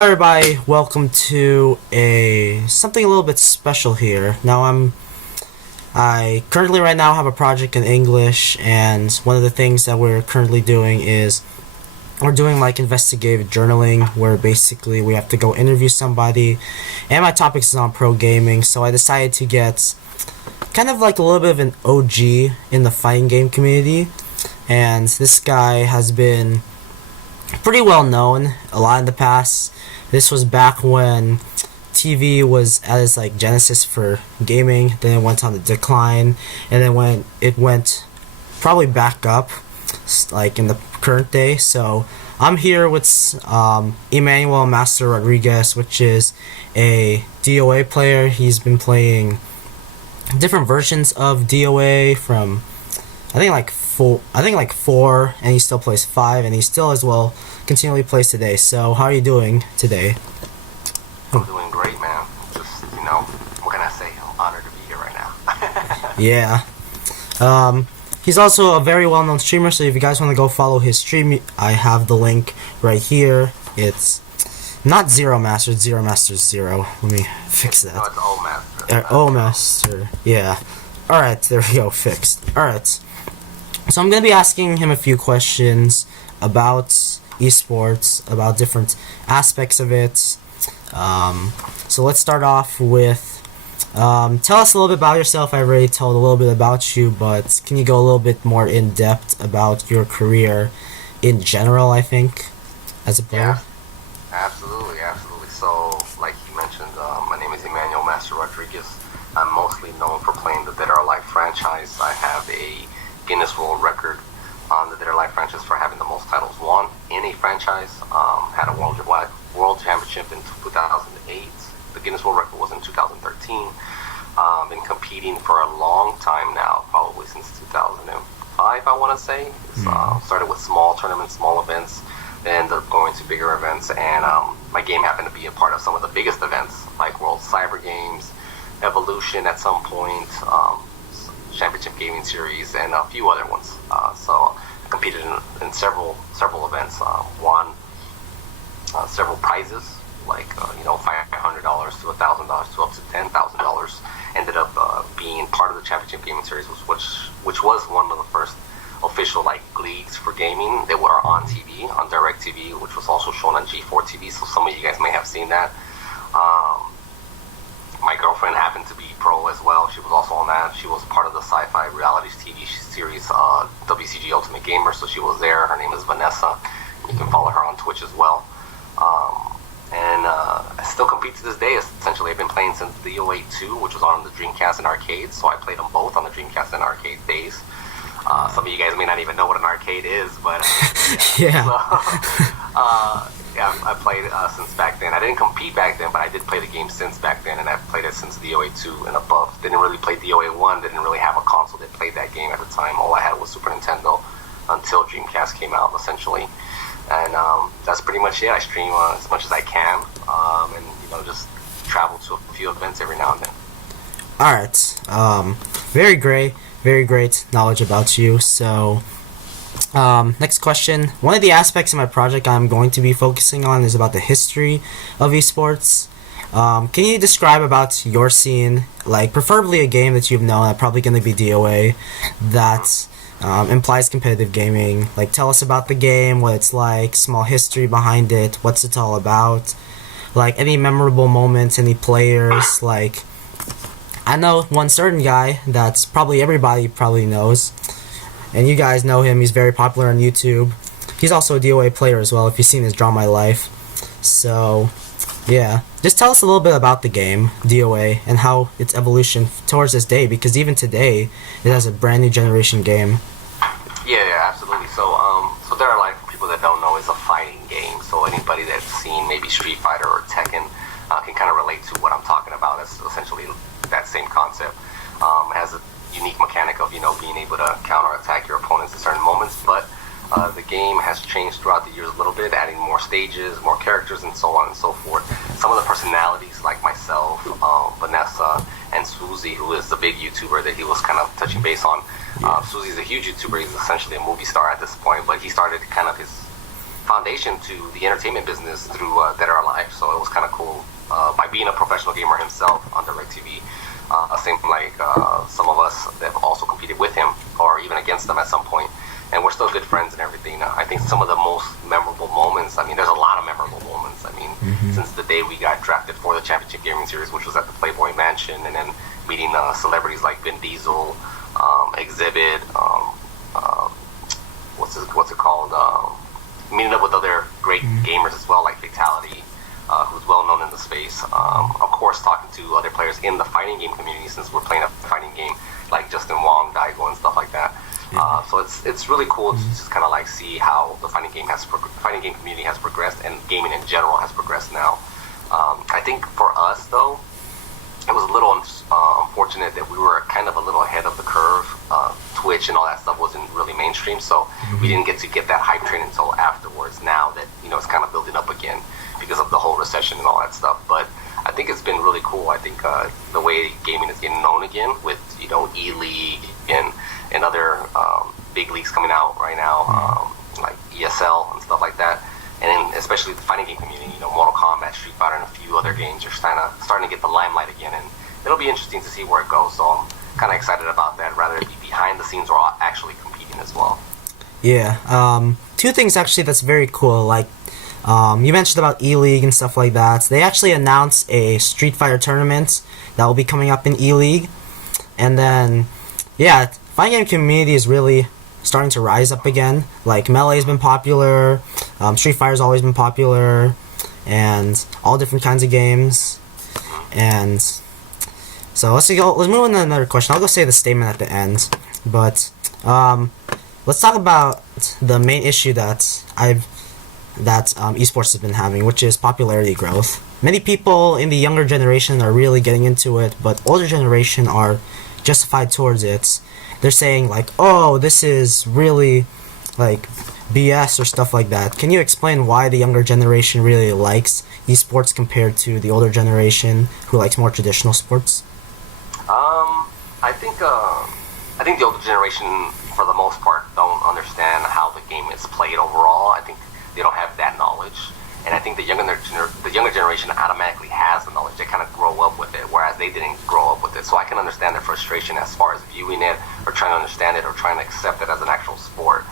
Everybody, welcome to something a little bit special here. I currently right now have a project in English, and one of the things that we're currently doing is we're doing like investigative journaling, where basically we have to go interview somebody, and my topic is on pro gaming. So I decided to get kind of like a little bit of an OG in the fighting game community, and this guy has been pretty well known a lot in the past. This was back when TV was at its like genesis for gaming. Then it went on the decline, and then when it went probably back up, like in the current day. So I'm here with Emmanuel Master Rodriguez, which is a DOA player. He's been playing different versions of DOA from I think like four, and he still plays five, and he still as well continually plays today. So how are you doing today? I'm doing great, man. Just, what can I say? I'm honored to be here right now. Yeah. He's also a very well-known streamer, so if you guys want to go follow his stream, I have the link right here. It's not Zero Master, it's Zero Master Zero. Let me fix that. No, it's O Master. O Master, yeah. Alright, there we go, fixed. Alright. So I'm going to be asking him a few questions about eSports, about different aspects of it. So let's start off with, tell us a little bit about yourself. I already told a little bit about you, but can you go a little bit more in depth about your career in general, I think, as a player? Yeah, absolutely. So, like you mentioned, my name is Emmanuel Master Rodriguez. I'm mostly known for playing the Dead or Alive franchise. I have a Guinness World Record on the Dead or Alive franchise for having the most titles won in a franchise. Had a World Championship in 2008. The Guinness World Record was in 2013. Been competing for a long time now, probably since 2005, I want to say. Started with small tournaments, small events, then ended up going to bigger events, and my game happened to be a part of some of the biggest events, like World Cyber Games, Evolution at some point, Championship Gaming Series, and a few other ones. So I competed in several events, won several prizes, like $500 to $1,000 to up to $10,000. Ended up being part of the Championship Gaming Series, which was one of the first official like leagues for gaming that were on TV, on Direct TV, which was also shown on G4 TV. So some of you guys may have seen that. My girlfriend happened to be pro as well. She was also on that. She was part of the sci-fi reality TV series WCG Ultimate Gamer, so she was there. Her name is Vanessa. You can follow her on Twitch as well. And I still compete to this day. Essentially, I've been playing since the 08-2, which was on the Dreamcast and arcades, so I played them both on the Dreamcast and arcade days. Some of you guys may not even know what an arcade is, but Yeah. I played since back then. I didn't compete back then, but I did play the game since back then, and I've played it since DOA 2 and above. Didn't really play DOA 1, didn't really have a console that played that game at the time. All I had was Super Nintendo until Dreamcast came out, essentially. And that's pretty much it. I stream as much as I can, and just travel to a few events every now and then. Alright. Very great knowledge about you. So, next question. One of the aspects of my project I'm going to be focusing on is about the history of esports. Can you describe about your scene, like preferably a game that you've known, probably going to be DOA, that implies competitive gaming? Like, tell us about the game, what it's like, small history behind it, what's it all about, like any memorable moments, any players. Like, I know one certain guy that's probably everybody probably knows, and you guys know him. He's very popular on YouTube. He's also a DOA player as well, if you've seen his Draw My Life. So, yeah. Just tell us a little bit about the game, DOA, and how its evolution towards this day, because even today, it has a brand new generation game. Yeah, absolutely. So Dead or Alive, for people that don't know, is a fighting game. So anybody that's seen maybe Street Fighter or Tekken can kind of relate to what I'm talking about. It's essentially that same concept. It has a unique mechanic of being able to counterattack your opponents in certain moments, but the game has changed throughout the years a little bit, adding more stages, more characters, and so on and so forth. Some of the personalities, like myself, Vanessa, and Suzy, who is the big YouTuber that he was kind of touching base on. Suzy's a huge YouTuber. He's essentially a movie star at this point, but he started kind of his foundation to the entertainment business through Dead or Alive. So it was kind of cool by being a professional gamer himself on DirecTV. Same like some of us that have also competed with him or even against them at some point, and we're still good friends and everything. I think some of the most memorable moments, I mean, there's a lot of memorable moments. I mean, since the day we got drafted for the Championship Gaming Series, which was at the Playboy Mansion, and then meeting celebrities like Vin Diesel, Exhibit, what's it called? Meeting up with other great gamers as well, like Fatality, who's well known in the space. Of course, talking to other players in the fighting game community, since we're playing a fighting game, like Justin Wong, Daigo, and stuff like that. So it's really cool to just kind of like see how the fighting game community has progressed, and gaming in general has progressed now. I think for us though, it was a little unfortunate that we were kind of a little ahead of the curve. Twitch and all that stuff wasn't really mainstream, so we didn't get to get that hype train until afterwards. Now that it's kind of building up again because of the whole recession and all that stuff. But I think it's been really cool. I think the way gaming is getting known again with E-League and other big leagues coming out right now, like ESL and stuff like that. And then especially the fighting game community, Mortal Kombat, Street Fighter, and a few other games are starting to get the limelight again, and it'll be interesting to see where it goes. So I'm kind of excited about that, rather it be behind the scenes or actually competing as well. Yeah, two things actually that's very cool. Like, you mentioned about E-League and stuff like that. They actually announced a Street Fighter tournament that will be coming up in E-League, and then yeah, fighting game community is really starting to rise up again. Like Melee's been popular, Street Fighter's always been popular, and all different kinds of games. And so let's move on to another question. I'll go say the statement at the end, but let's talk about the main issue that esports has been having, which is popularity growth. Many people in the younger generation are really getting into it, but older generation are justified towards it. They're saying like, oh, this is really like BS or stuff like that. Can you explain why the younger generation really likes esports compared to the older generation who likes more traditional sports? I think the older generation, for the most part, don't understand how the game is played overall. I think they don't have that knowledge, and I think the younger generation automatically has the knowledge. They kind of grow up with it, whereas they didn't grow up with it. So I can understand their frustration as far as viewing it, or trying to understand it, or trying to accept it as an actual sport.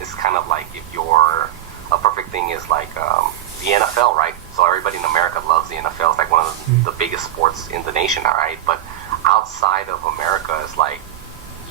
It's kind of like if a perfect thing is like the NFL, right? So everybody in America loves the NFL. It's like one of the biggest sports in the nation, all right? But outside of America, it's like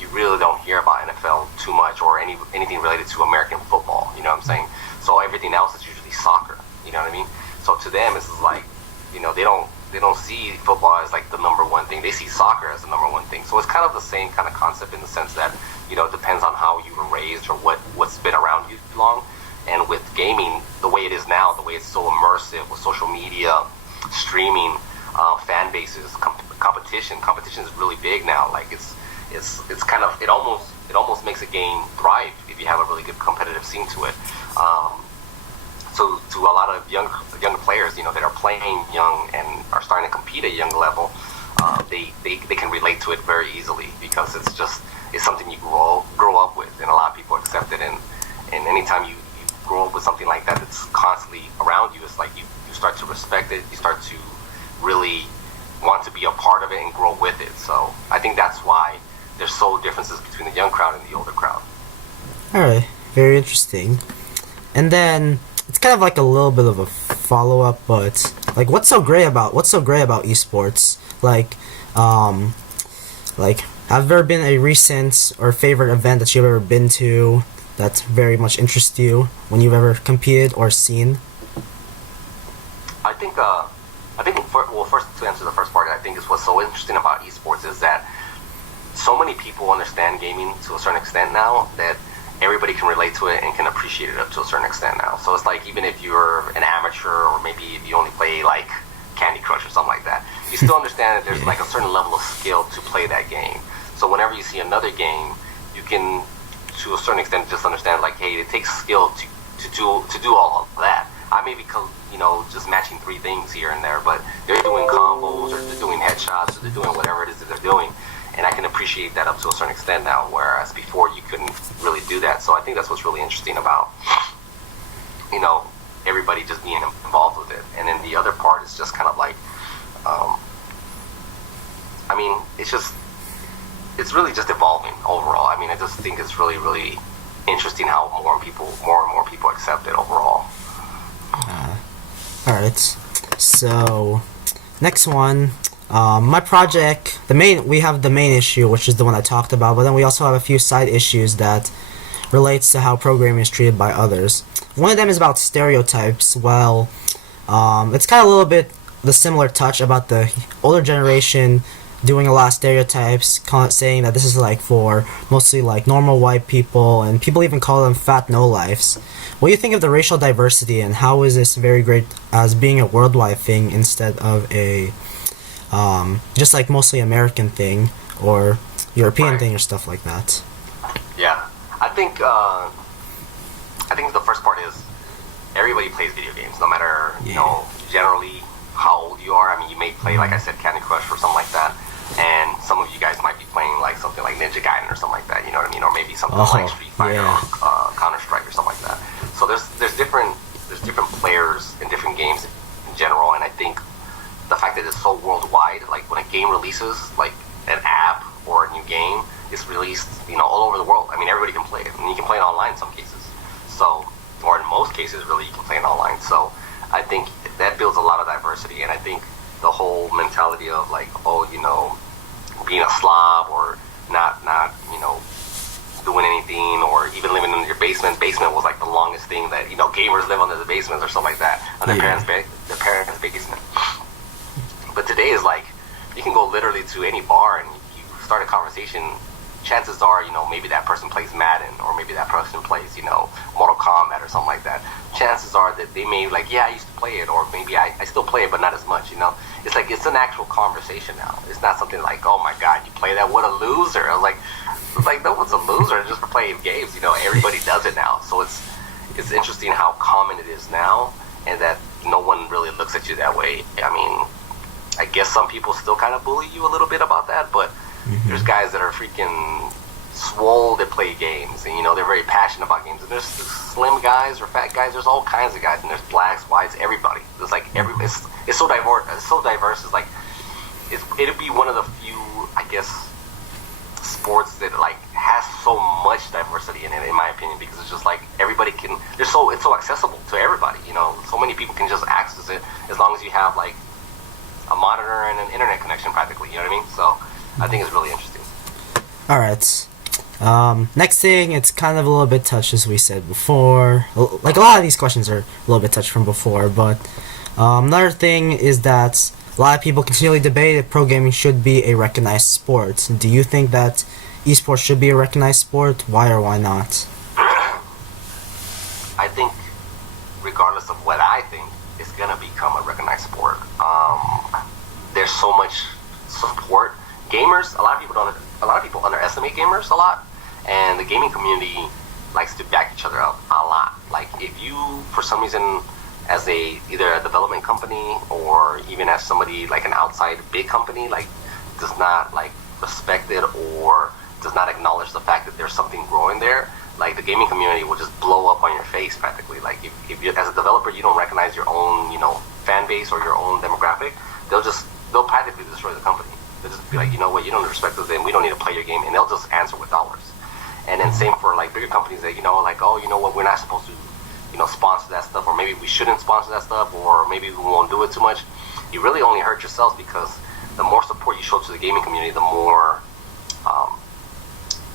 you really don't hear about NFL too much, or anything related to American football. You know what I'm saying? So everything else is usually soccer. You know what I mean? So to them, it's like, they don't see football as like the number one thing. They see soccer as the number one thing. So it's kind of the same kind of concept in the sense that it depends on how you were raised or what's been around you long. And with gaming, the way it is now, the way it's so immersive with social media, streaming, fan bases, competition is really big now. Like it's kind of, it almost makes a game thrive if you have a really good competitive scene to it. So to a lot of younger players, that are playing young and are starting to compete at young level, they can relate to it very easily, because it's something you grow up with, and a lot of people accept it. And anytime you grow up with something like that that's constantly around you, it's like you start to respect it. You start to really want to be a part of it and grow with it. So I think that's why there's so differences between the young crowd and the older crowd. All right, very interesting. And then it's kind of like a little bit of a follow-up, but like, what's so great about esports? Like, have there been a recent or favorite event that you've ever been to that very much interests you when you've ever competed or seen? First, to answer the first part, I think is what's so interesting about esports is that so many people understand gaming to a certain extent now that everybody can relate to it and can appreciate it up to a certain extent now. So it's like, even if you're an amateur, or maybe if you only play like Candy Crush or something like that, you still understand that there's like a certain level of skill to play that game. So whenever you see another game, you can, to a certain extent, just understand like, hey, it takes skill to do all of that. I may be, just matching three things here and there, but they're doing combos, or they're doing headshots, or they're doing whatever it is that they're doing, and I can appreciate that up to a certain extent now, whereas before you couldn't really do that. So I think that's what's really interesting about you know, everybody just being involved with it. And then the other part is just kind of like, I mean, it's really just evolving overall. I mean, I just think it's really, really interesting how more and more people accept it overall. Alright, so next one. My project, we have the main issue, which is the one I talked about, but then we also have a few side issues that relates to how programming is treated by others. One of them is about stereotypes. Well, it's kind of a little bit the similar touch about the older generation doing a lot of stereotypes, saying that this is like for mostly like normal white people, and people even call them fat no-lifes. What do you think of the racial diversity, and how is this very great as being a worldwide thing instead of a just like mostly American thing or European thing or stuff like that? Yeah, I think the first part is everybody plays video games, no matter you know generally how old you are. I mean, you may play, like I said, Candy Crush or something like that, and some of you guys might be playing like something like Ninja Gaiden or something like that. You know what I mean? Or maybe something like Street Fighter or Counter Strike or something like that. So there's different players in different games in general, and I think the fact that it's so worldwide, like when a game releases, like an app or a new game is released, you know, all over the world. I mean, everybody can play it, and you can play it online in some cases. So, or in most cases, really, you can play it online. So, I think that builds a lot of diversity, and I think the whole mentality of like, oh, you know, being a slob or not, you know, doing anything, or even living in your basement. Basement was like the longest thing that, you know, gamers live under the basements or something like that, on their parents' basement. But today is like, you can go literally to any bar and you start a conversation. Chances are, you know, maybe that person plays Madden, or maybe that person plays, you know, Mortal Kombat or something like that. Chances are that they may like, yeah, I used to play it, or maybe I still play it, but not as much, you know. It's like, it's an actual conversation now. It's not something like, oh my God, you play that, what a loser. I was like, no one's a loser just for playing games, you know. Everybody does it now. So it's interesting how common it is now, and that no one really looks at you that way. I mean, I guess some people still kind of bully you a little bit about that, but there's guys that are freaking swole that play games, and you know, they're very passionate about games. And there's slim guys or fat guys. There's all kinds of guys, and there's blacks, whites, everybody. There's like it's so diverse. It's so diverse. It's like it'd be one of the few, I guess, sports that like has so much diversity in it, in my opinion, because it's just like everybody can. It's so accessible to everybody. You know, so many people can just access it as long as you have like a monitor and an internet connection, practically. You know what I mean? So I think it's really interesting. Alright. Next thing, it's kind of a little bit touched, as we said before. Like, a lot of these questions are a little bit touched from before, but another thing is that a lot of people continually debate if pro gaming should be a recognized sport. Do you think that eSports should be a recognized sport? Why or why not? I think, regardless of what I think, it's gonna become a recognized sport. There's so much support. Gamers, a lot of people underestimate gamers a lot, and the gaming community likes to back each other up a lot. Like, if you, for some reason, as either a development company or even as somebody like an outside big company, like, does not like respect it or does not acknowledge the fact that there's something growing there, like, the gaming community will just blow up on your face practically. Like, if you, as a developer, you don't recognize your own, you know, fan base or your own demographic, they'll practically destroy the company. They'll just be like, you know what, you don't respect us, then we don't need to play your game, and they'll just answer with dollars. And then same for like bigger companies that, you know, like, oh, you know what, we're not supposed to, you know, sponsor that stuff, or maybe we shouldn't sponsor that stuff, or maybe we won't do it too much. You really only hurt yourselves, because the more support you show to the gaming community, the more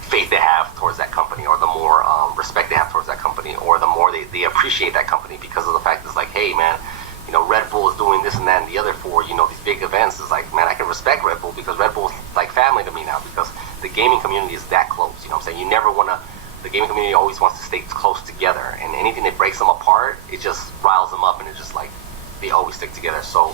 faith they have towards that company, or the more respect they have towards that company, or the more they appreciate that company, because of the fact that it's like, hey man, you know, Red Bull is doing this and that and the other for, you know, these big events. It's like, man, I can respect Red Bull, because Red Bull is like family to me now, because the gaming community is that close. You know what I'm saying? You never want to, the gaming community always wants to stay close together, and anything that breaks them apart, it just riles them up, and it's just like, they always stick together. So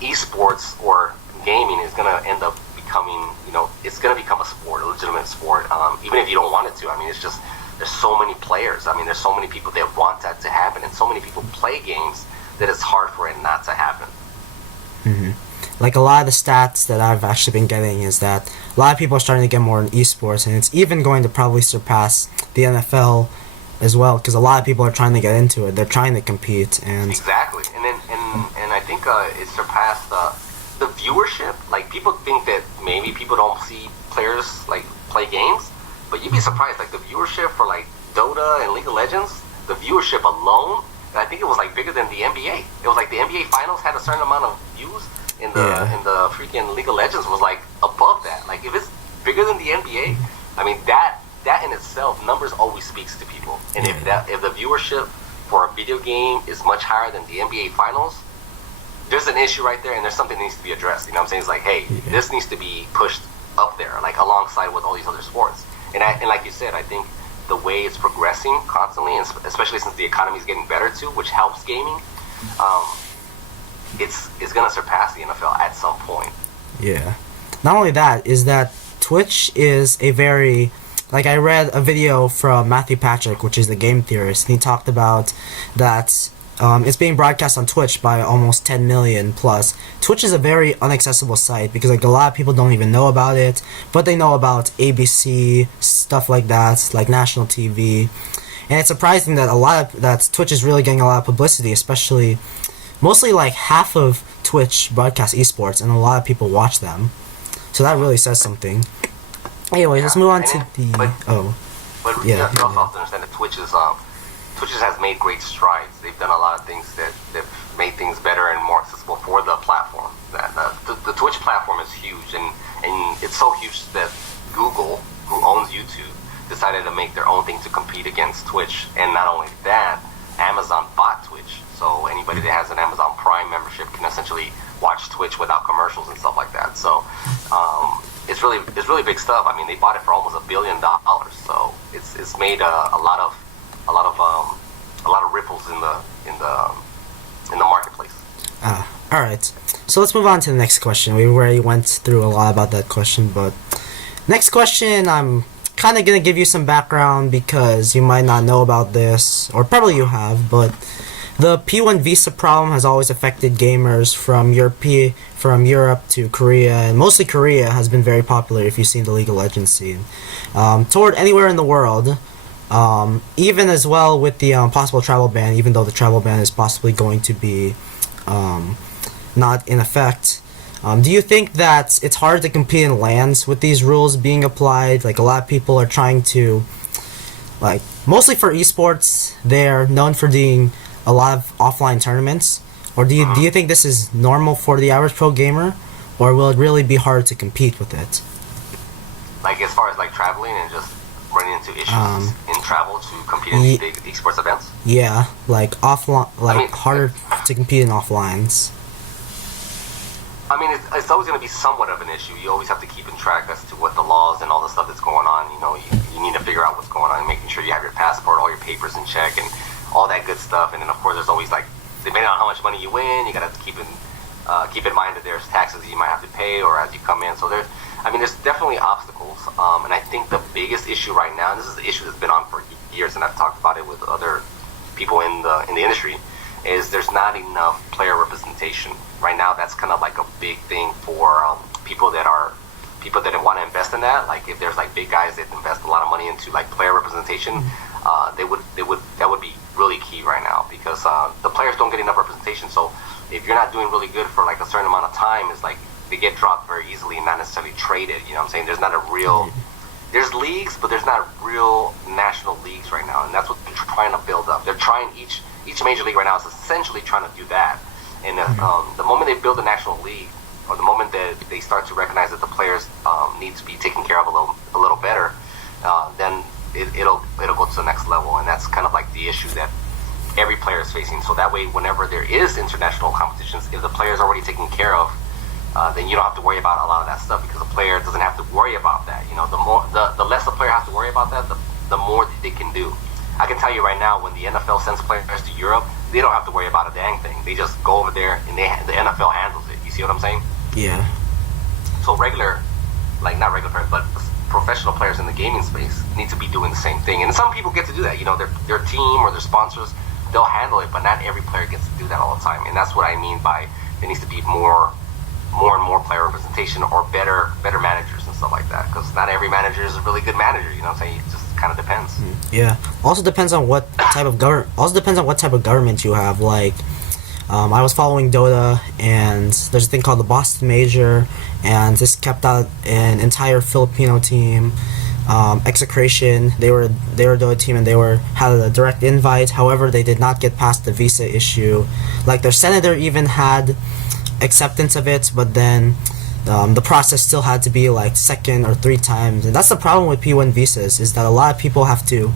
esports or gaming is going to end up becoming, you know, it's going to become a sport, a legitimate sport, even if you don't want it to. I mean, it's just, there's so many players. I mean, there's so many people that want that to happen, and so many people play games that it's hard for it not to happen. Like, a lot of the stats that I've actually been getting is that a lot of people are starting to get more in esports, and it's even going to probably surpass the NFL as well, because a lot of people are trying to get into it. They're trying to compete, and Exactly, and I think it surpassed the viewership. Like, people think that maybe people don't see players like play games, but you'd be surprised. Like, the viewership for like Dota and League of Legends, the viewership alone, I think it was like bigger than the NBA. It was like the NBA Finals had a certain amount of views, in the freaking League of Legends was like above that. Like, if it's bigger than the NBA, I mean, that in itself, numbers always speaks to people. And if the viewership for a video game is much higher than the NBA Finals, there's an issue right there, and there's something that needs to be addressed. You know what I'm saying? It's like, hey, this needs to be pushed up there, like alongside with all these other sports. And like you said, I think the way it's progressing constantly, and especially since the economy is getting better too, which helps gaming, it's gonna surpass the NFL at some point. Yeah. Not only that, is that Twitch is a very, like, I read a video from Matthew Patrick, which is the game theorist, and he talked about that it's being broadcast on Twitch by almost 10 million plus. Twitch is a very inaccessible site because, like, a lot of people don't even know about it, but they know about ABC, stuff like that, like national TV. And it's surprising that Twitch is really getting a lot of publicity, especially mostly like half of Twitch broadcasts esports, and a lot of people watch them. So that really says something. Anyways, let's move on to the... But you also have to understand that Twitch has made great strides. They've done a lot of things that made things better and more accessible for the platform. The Twitch platform is huge, and it's so huge that Google, who owns YouTube, decided to make their own thing to compete against Twitch. And not only that, Amazon bought Twitch. So anybody that has an Amazon Prime membership can essentially watch Twitch without commercials and stuff like that. So it's really big stuff. I mean, they bought it for almost $1 billion. So it's made a lot of ripples in the marketplace. All right. So let's move on to the next question. We already went through a lot about that question, but next question, I'm kind of gonna give you some background because you might not know about this, or probably you have, but the P1 visa problem has always affected gamers from Europe to Korea, and mostly Korea has been very popular if you've seen the League of Legends scene. Toward anywhere in the world, even as well with the possible travel ban, even though the travel ban is possibly going to be not in effect. Do you think that it's hard to compete in LANs with these rules being applied? Like, a lot of people are trying to, like, mostly for esports, they're known for doing a lot of offline tournaments. Or do you think this is normal for the average pro gamer, or will it really be hard to compete with it? Like, as far as like traveling and just running into issues in travel to compete in these big esports events? Yeah, like offline, like harder to compete in offlines. I mean, it's always going to be somewhat of an issue. You always have to keep in track as to what the laws and all the stuff that's going on. You know, you need to figure out what's going on, making sure you have your passport, all your papers in check, and all that good stuff. And then, of course, there's always, like, depending on how much money you win, you got to keep in mind that there's taxes that you might have to pay or as you come in. So there's definitely obstacles. And I think the biggest issue right now, and this is an issue that's been on for years, and I've talked about it with other people in the industry, is there's not enough player representation. Right now, that's kind of like a big thing for people that want to invest in that. Like, if there's like big guys that invest a lot of money into like player representation, that would be really key right now, because the players don't get enough representation. So if you're not doing really good for like a certain amount of time, it's like they get dropped very easily and not necessarily traded. You know what I'm saying? There's not a real there's leagues, but there's not real national leagues right now, and that's what they're trying to build up. They're trying each major league right now is essentially trying to do that. And the moment they build a national league, or the moment that they start to recognize that the players need to be taken care of a little better, then it'll go to the next level. And that's kind of like the issue that every player is facing. So that way, whenever there is international competitions, if the player is already taken care of, then you don't have to worry about a lot of that stuff, because the player doesn't have to worry about that. You know, the less the player has to worry about that, the more that they can do. I can tell you right now, when the NFL sends players to Europe, they don't have to worry about a dang thing. They just go over there and the NFL handles it. You see what I'm saying? Yeah. So not regular players, but professional players in the gaming space need to be doing the same thing. And some people get to do that. You know, their team or their sponsors, they'll handle it, but not every player gets to do that all the time. And that's what I mean by there needs to be more and more player representation, or better managers and stuff like that. Because not every manager is a really good manager. You know what I'm saying? You just kind of depends. Yeah. Also depends on what type of government you have. Like, I was following Dota, and there's a thing called the Boston Major, and this kept out an entire Filipino team. Execration, they were a Dota team, and they had a direct invite. However, they did not get past the visa issue. Like, their senator even had acceptance of it, but then the process still had to be like 2nd or 3 times. And that's the problem with P1 visas, is that a lot of people have to,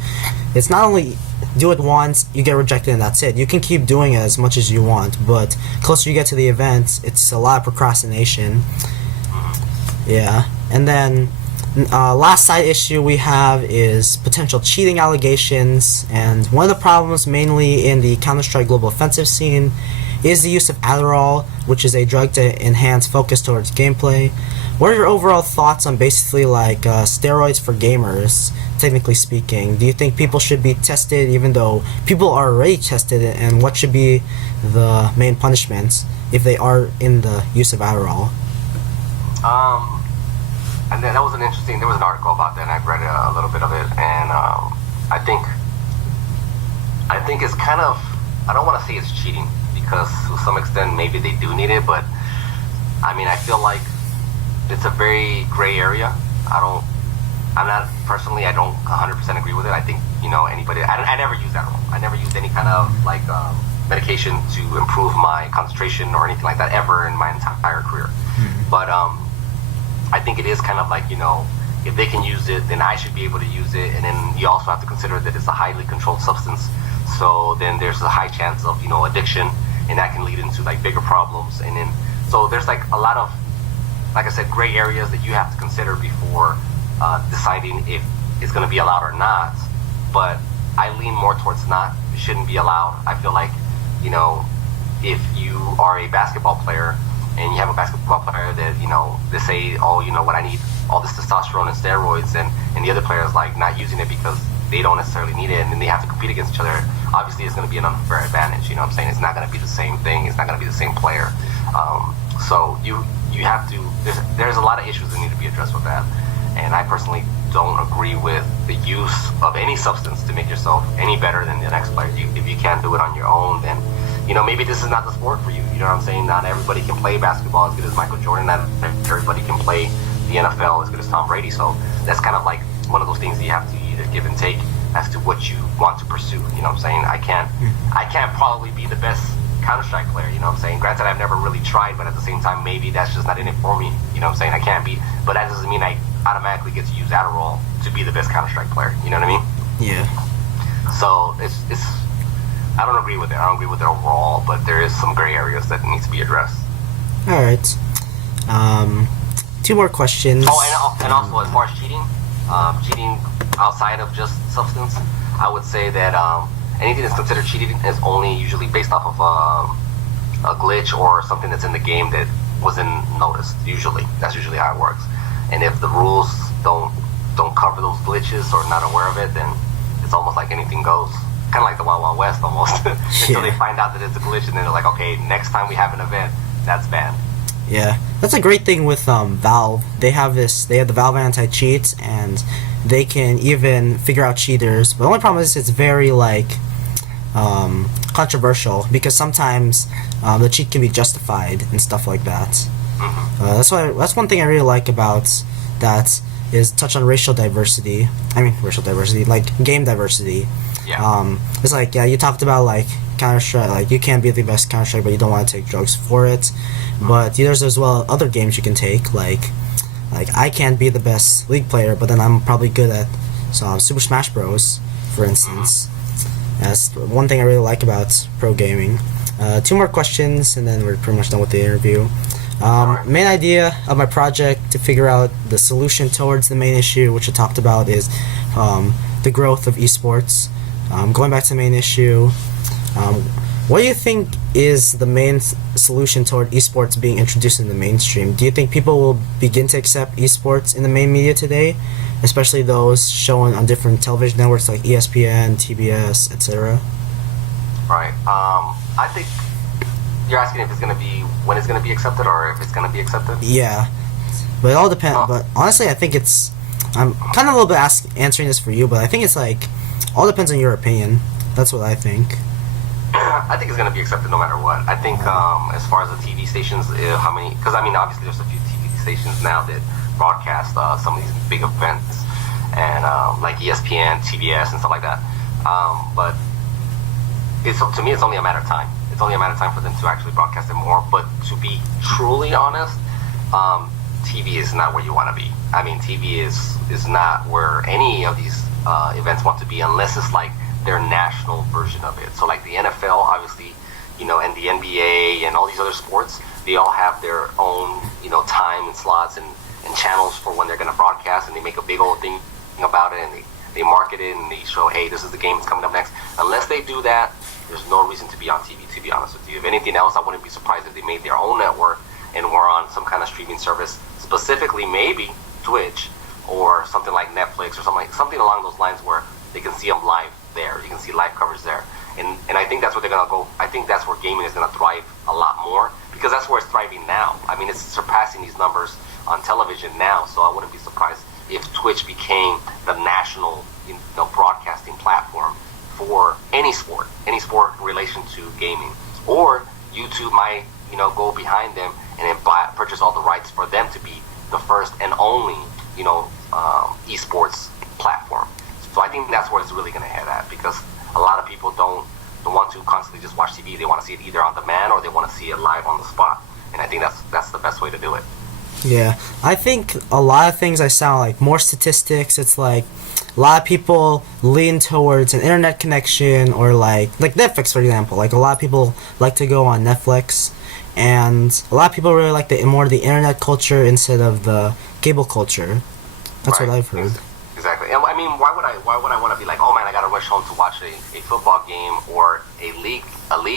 it's not only do it once, you get rejected and that's it. You can keep doing it as much as you want, but closer you get to the event, it's a lot of procrastination. Yeah. And then last side issue we have is potential cheating allegations, and one of the problems mainly in the Counter-Strike Global Offensive scene is the use of Adderall, which is a drug to enhance focus towards gameplay. What are your overall thoughts on basically like steroids for gamers, technically speaking? Do you think people should be tested even though people are already tested, and what should be the main punishments if they are in the use of Adderall? And then that was there was an article about that, and I've read a little bit of it, and I think it's kind of, I don't want to say it's cheating, because to some extent maybe they do need it, but I mean, I feel like it's a very gray area. I don't 100% agree with it. I think, anybody, I never use Adderall. I never used any kind of like medication to improve my concentration or anything like that ever in my entire career. But I think it is kind of like, if they can use it, then I should be able to use it. And then you also have to consider that it's a highly controlled substance. So then there's a high chance of, addiction, and that can lead into like bigger problems. And then, so there's like a lot of, like I said, gray areas that you have to consider before deciding if it's going to be allowed or not. But I lean more towards not. It shouldn't be allowed. I feel like, if you are a basketball player, and you have a basketball player that, they say, oh, you know what, I need all this testosterone and steroids, and the other player is like not using it because they don't necessarily need it, and then they have to compete against each other. Obviously, it's going to be an unfair advantage. You know what I'm saying? It's not going to be the same thing. It's not going to be the same player. So you have to. There's a lot of issues that need to be addressed with that, and I personally don't agree with the use of any substance to make yourself any better than the next player. If you can't do it on your own, then maybe this is not the sport for you. You know what I'm saying? Not everybody can play basketball as good as Michael Jordan. Not everybody can play the NFL as good as Tom Brady. So that's kind of like one of those things that you have to either give and take as to what you want to pursue. You know what I'm saying? I can't probably be the best Counter-Strike player. You know what I'm saying? Granted, I've never really tried, but at the same time, maybe that's just not in it for me. You know what I'm saying? I can't be, but that doesn't mean I automatically get to use Adderall to be the best Counter-Strike player. You know what I mean? Yeah. So it's I don't agree with it. I don't agree with it overall, but there is some gray areas that need to be addressed. All right. 2 more questions. Oh, and also as far as cheating outside of just substance, I would say that anything that's considered cheating is only usually based off of a glitch or something that's in the game that wasn't noticed. That's usually how it works. And if the rules don't cover those glitches or not aware of it, then it's almost like anything goes. Kind of like the Wild Wild West almost. Until they find out that it's a glitch, and then they're like, okay, next time we have an event, that's banned. Yeah, that's a great thing with Valve. They have the Valve anti-cheat, and they can even figure out cheaters. But the only problem is it's very like controversial, because sometimes the cheat can be justified and stuff like that. That's one thing I really like about that, is touch on racial diversity, like game diversity. Yeah. It's like, you talked about like Counter-Strike, like you can't be the best Counter-Strike, but you don't want to take drugs for it. But there's as well other games you can take, like I can't be the best League player, but then I'm probably good at Super Smash Bros, for instance. That's one thing I really like about pro gaming. 2 more questions, and then we're pretty much done with the interview. Main idea of my project to figure out the solution towards the main issue, which I talked about, is the growth of eSports. Going back to the main issue, what do you think is the main solution toward esports being introduced in the mainstream? Do you think people will begin to accept esports in the main media today, especially those shown on different television networks like ESPN, TBS, etc.? Right. I think you're asking if it's going to be, when it's going to be accepted, or if it's going to be accepted? Yeah. But it all depends. But honestly, I think I'm kind of a little bit answering this for you, but I think it's like all depends on your opinion. That's what I think. I think it's going to be accepted no matter what. I think as far as the TV stations, how many? Because I mean, obviously, there's a few TV stations now that broadcast some of these big events, and like ESPN, TBS, and stuff like that. But to me, it's only a matter of time. It's only a matter of time for them to actually broadcast it more. But to be truly honest, TV is not where you want to be. I mean, TV is not where any of these events want to be unless it's like their national version of it. So like the NFL, obviously, and the NBA and all these other sports, they all have their own, time and slots and channels for when they're going to broadcast, and they make a big old thing about it, and they market it, and they show, hey, this is the game that's coming up next. Unless they do that, there's no reason to be on TV, to be honest with you. If anything else, I wouldn't be surprised if they made their own network and were on some kind of streaming service, specifically maybe Twitch or something like Netflix or something along those lines where they can see them live there. You can see live coverage there. And I think that's where they're going to go. I think that's where gaming is going to thrive a lot more, because that's where it's thriving now. I mean, it's surpassing these numbers on television now, so I wouldn't be surprised if Twitch became the national broadcasting platform for any sport in relation to gaming. Or YouTube might go behind them and then purchase all the rights for them to be the first and only eSports platform. So I think that's where it's really going to head at, because a lot of people don't want to constantly just watch TV. They want to see it either on demand or they want to see it live on the spot. And I think that's the best way to do it. Yeah, I think a lot of things I sound like more statistics. It's like a lot of people lean towards an internet connection, or like Netflix, for example. Like a lot of people like to go on Netflix, and a lot of people really like the internet culture instead of the cable culture. That's right. What I've heard. Exactly. And I mean, why would I want to be like, oh man, I gotta rush home to watch a football game or a league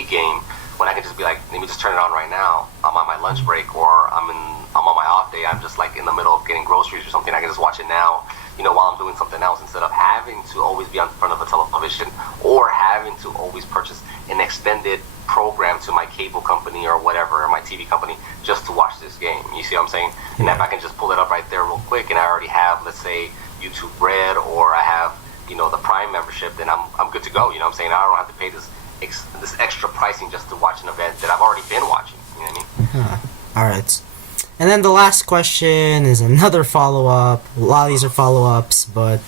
game, when I can just be like, let me just turn it on right now. I'm on my lunch break, or I'm on my off day. I'm just like in the middle of getting groceries or something. I can just watch it now, while I'm doing something else, instead of having to always be in front of a television or having to always purchase an extended program to my cable company or whatever, or my TV company, just to watch this game. You see what I'm saying? And if I can just pull it up right there real quick, and I already have, let's say, YouTube Red, or I have, the Prime membership, then I'm good to go. You know what I'm saying? I don't have to pay this extra pricing just to watch an event that I've already been watching. You know what I mean? All right. And then the last question is another follow-up. A lot of these are follow-ups, but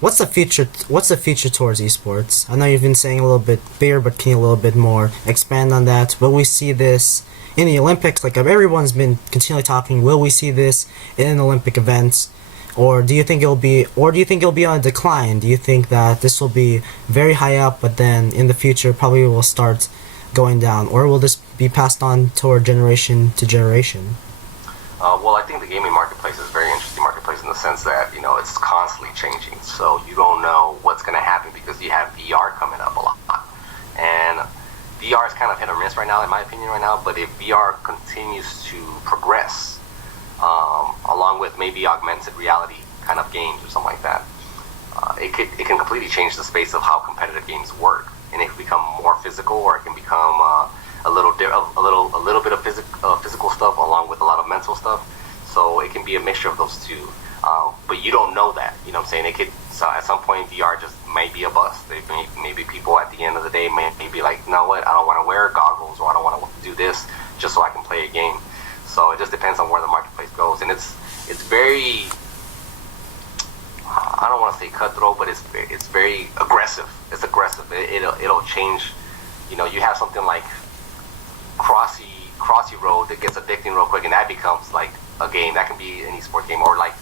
what's the future? What's the future towards esports? I know you've been saying a little bit bigger, but can you a little bit more expand on that? Will we see this in the Olympics? Like everyone's been continually talking. Will we see this in Olympic events? Or do you think it'll be on a decline? Do you think that this will be very high up, but then in the future probably will start going down? Or will this be passed on toward generation to generation? Well, I think the gaming marketplace is a very interesting marketplace in the sense that, it's constantly changing. So you don't know what's going to happen, because you have VR coming up a lot. And VR is kind of hit or miss right now, in my opinion, right now. But if VR continues to progress, along with maybe augmented reality kind of games or something like that, it can completely change the space of how competitive games work, and it can become more physical, or it can become a little bit of physical stuff along with a lot of mental stuff. So it can be a mixture of those two, but you don't know that. You know what I'm saying? So at some point VR just may be a bust. Maybe people at the end of the day may be like, you know what, I don't want to wear goggles, or I don't want to do this just so I can play a game. So it just depends on where the marketplace goes, and it's very, I don't want to say cutthroat, but it's very aggressive. It's aggressive. It'll change. You have something like Crossy Road that gets addicting real quick, and that becomes like a game. That can be an esport game, or like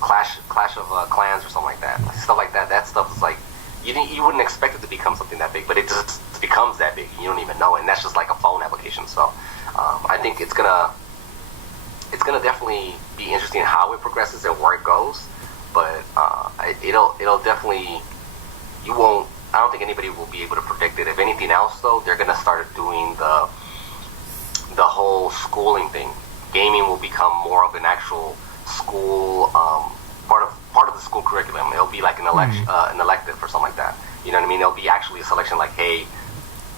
Clash of Clans or something like that. Stuff like that. That stuff is like you wouldn't expect it to become something that big, but it just becomes that big, and you don't even know it. And that's just like a phone application. So I think it's gonna definitely be interesting how it progresses and where it goes. But it'll definitely, I don't think anybody will be able to predict it. If anything else, though, they're gonna start doing the whole schooling thing. Gaming will become more of an actual school part of the school curriculum. It'll be like an elective or something like that. You know what I mean? It'll be actually a selection like, hey,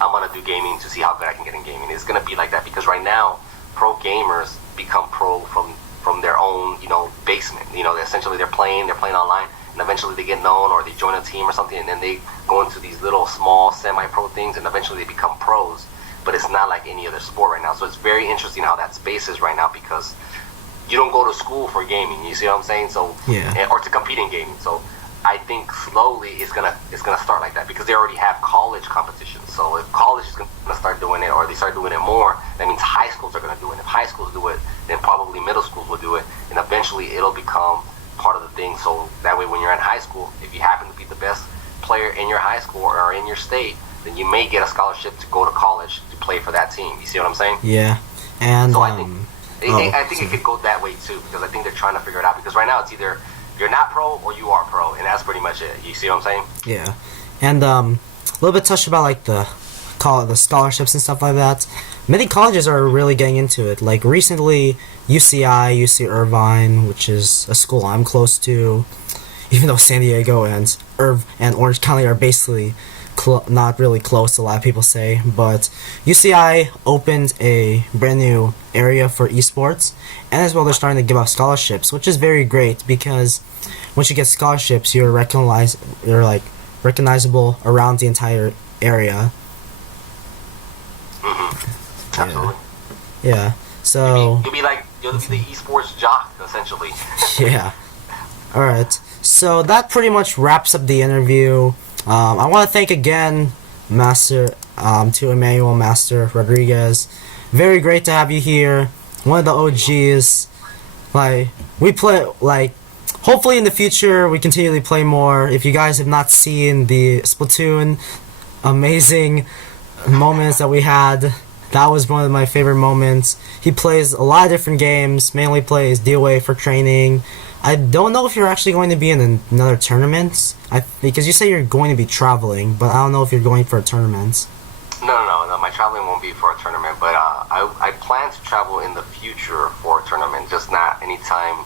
I'm gonna do gaming to see how good I can get in gaming. It's gonna be like that, because right now pro gamers become pro from from their own, basement. Essentially they're playing online, and eventually they get known or they join a team or something, and then they go into these little small semi-pro things, and eventually they become pros. But it's not like any other sport right now. So it's very interesting how that space is right now, because you don't go to school for gaming. You see what I'm saying? So or to compete in gaming. So I think slowly it's gonna start like that, because they already have college competitions. So if college is gonna start doing it, or they start doing it more, that means high schools are gonna do it. If high schools do it, then probably middle schools will do it, and eventually it'll become part of the thing. So that way, when you're in high school, if you happen to be the best player in your high school or in your state, then you may get a scholarship to go to college to play for that team. You see what I'm saying? Yeah, and so I think it could go that way too, because I think they're trying to figure it out. Because right now it's either you're not pro or you are pro, and that's pretty much it. You see what I'm saying? Yeah, and a little bit touched about like the scholarships and stuff like that. Many colleges are really getting into it. Like recently, UC Irvine, which is a school I'm close to, even though San Diego and Orange County are basically not really close, a lot of people say, but UCI opened a brand new area for esports, and as well they're starting to give out scholarships, which is very great, because once you get scholarships, you're recognizable around the entire area. Absolutely. Yeah. So you'll be the esports jock, essentially. Yeah. All right. So that pretty much wraps up the interview. I want to thank again to Emmanuel Master Rodriguez. Very great to have you here. One of the OGs. We play, hopefully in the future we continually play more. If you guys have not seen the Splatoon amazing moments that we had, that was one of my favorite moments. He plays a lot of different games, mainly plays DOA for training. I don't know if you're actually going to be in another tournament, because you say you're going to be traveling, but I don't know if you're going for a tournament. No. My traveling won't be for a tournament, but I plan to travel in the future for a tournament, just not anytime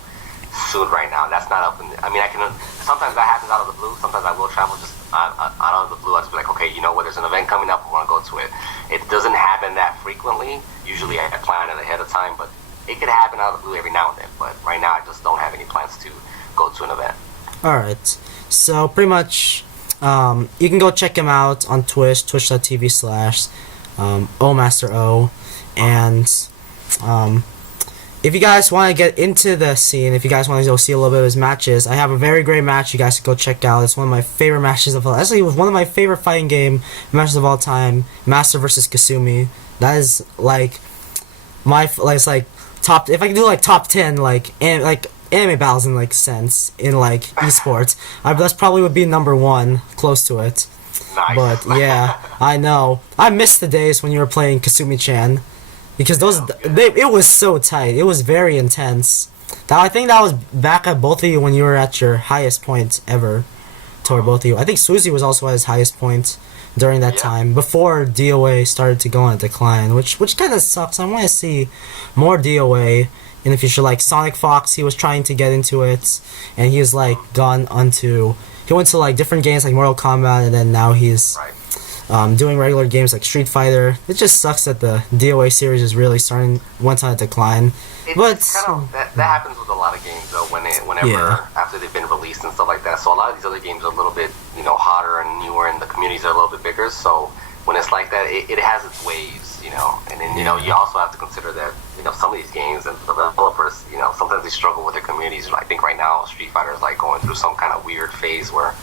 soon right now. That's not up in I can, sometimes that happens out of the blue. Sometimes I will travel just out of the blue. I'll just be like, okay, there's an event coming up, I want to go to it. It doesn't happen that frequently. Usually I plan it ahead of time, but it could happen out of the blue every now and then. But right now I just don't have any plans to go to an event. Alright, so pretty much you can go check him out on Twitch, twitch.tv/omastero, and if you guys want to get into the scene, if you guys want to go see a little bit of his matches, I have a very great match you guys can go check out. It's one of my favorite matches of all. Actually, it was one of my favorite fighting game matches of all time. Master versus Kasumi. That is it's top. If I can do top 10 anime battles in sense in esports, that's probably would be number 1, close to it. Nice. But yeah, I know. I miss the days when you were playing Kasumi-chan. Because it was so tight. It was very intense. I think that was back at both of you when you were at your highest point ever. Toward both of you. I think Suzy was also at his highest point during that time, before DOA started to go on a decline, which kind of sucks. I want to see more DOA in the future. Like Sonic Fox, he was trying to get into it, and he was he went to different games like Mortal Kombat, and then now he's doing regular games like Street Fighter. It just sucks that the DOA series is really went on a decline. That happens with a lot of games though, whenever after they've been released and stuff like that. So a lot of these other games are a little bit hotter and newer, and the communities are a little bit bigger. So when it's like that, it has its waves, and then you also have to consider that some of these games and the developers, sometimes they struggle with their communities. I think right now Street Fighter is going through some kind of weird phase where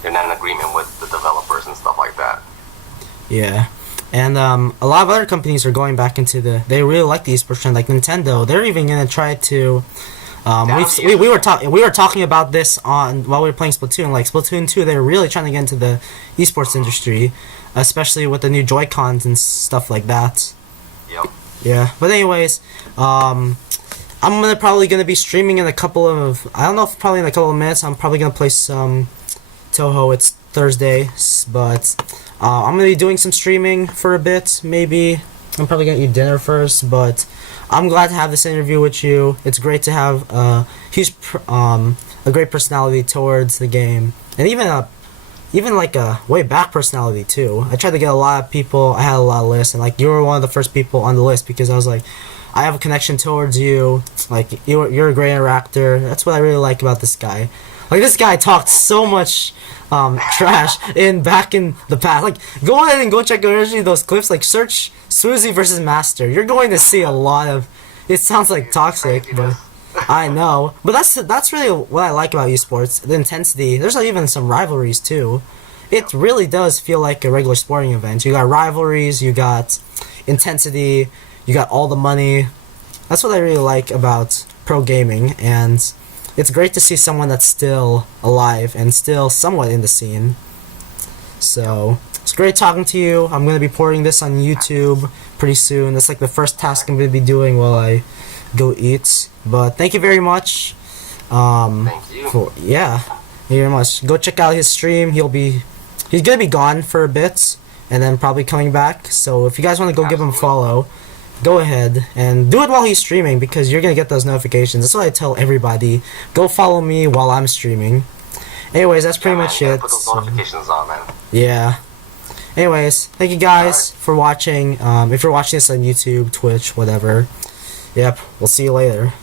they're not in agreement with the developers and stuff like that. Yeah, and a lot of other companies are going back into they really like the esports trend, like Nintendo. They're even gonna try to. We were talking about this while we were playing Splatoon. Like Splatoon 2, they're really trying to get into the esports industry, especially with the new Joy-Cons and stuff like that. Yep. Yeah, but anyways, I'm probably gonna be streaming in a couple of. I don't know if probably in a couple of minutes. I'm probably gonna play some Toho. It's Thursday, but. I'm going to be doing some streaming for a bit, maybe. I'm probably going to eat dinner first, but I'm glad to have this interview with you. It's great to have a great personality towards the game, and even a way back personality too. I tried to get a lot of people. I had a lot of lists, and you were one of the first people on the list, because I was like, I have a connection towards you. Like, you're a great interactor. That's what I really like about this guy. Like, this guy talked so much trash back in the past. Like, go ahead and go check out those clips. Like, search Swoozy versus Master. You're going to see a lot of. It sounds like toxic, but I know. But that's really what I like about esports. The intensity. There's even some rivalries too. It really does feel like a regular sporting event. You got rivalries. You got intensity. You got all the money. That's what I really like about pro gaming, and it's great to see someone that's still alive and still somewhat in the scene. So, it's great talking to you. I'm going to be porting this on YouTube pretty soon. That's like the first task I'm going to be doing while I go eat. But thank you very much. Thank you. Yeah, thank you very much. Go check out his stream. He's going to be gone for a bit and then probably coming back. So, if you guys want to go give him a follow, go ahead and do it while he's streaming because you're going to get those notifications. That's what I tell everybody. Go follow me while I'm streaming. Anyways, that's pretty much it. Put those notifications on, man. Yeah. Anyways, thank you guys for watching. If you're watching this on YouTube, Twitch, whatever. Yep, we'll see you later.